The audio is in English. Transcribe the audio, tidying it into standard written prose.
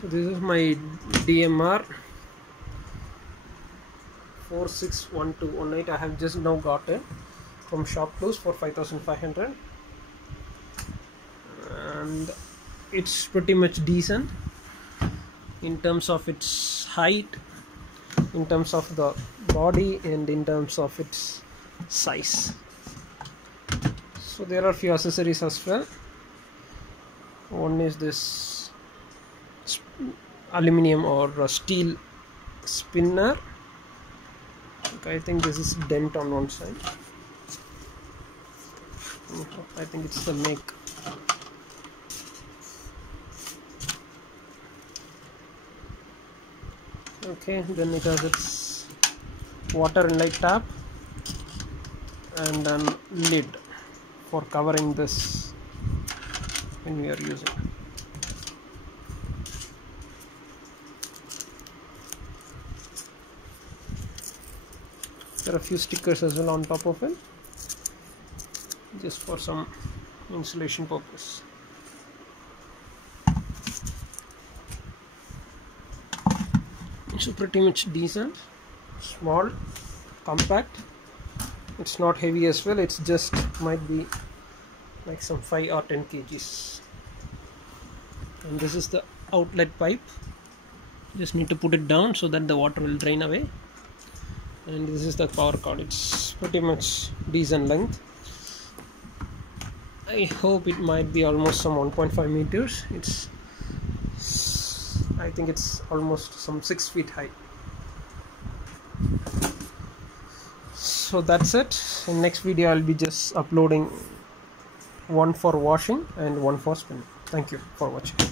So this is my DMR 4.6Kg. I have just now got it from Shop Plus for 5,500, and it's pretty much decent in terms of its height, in terms of the body, and in terms of its size. So there are few accessories as well. One is this aluminum or steel spinner. Okay, I think this is dent on one side. I think it's the make. Okay, then it has its water inlet tap and then lid for covering this when we are using. There are a few stickers as well on top of it, just for some insulation purpose. It's pretty much decent, small, compact. It's not heavy as well. It's just might be like some 5 or 10 kgs. And this is the outlet pipe. Just need to put it down so that the water will drain away. And this is the power cord. It's pretty much decent length. I hope it might be almost some 1.5 meters. I think it's almost some 6 feet high. So that's it. In next video I'll be just uploading one for washing and one for spinning. Thank you for watching.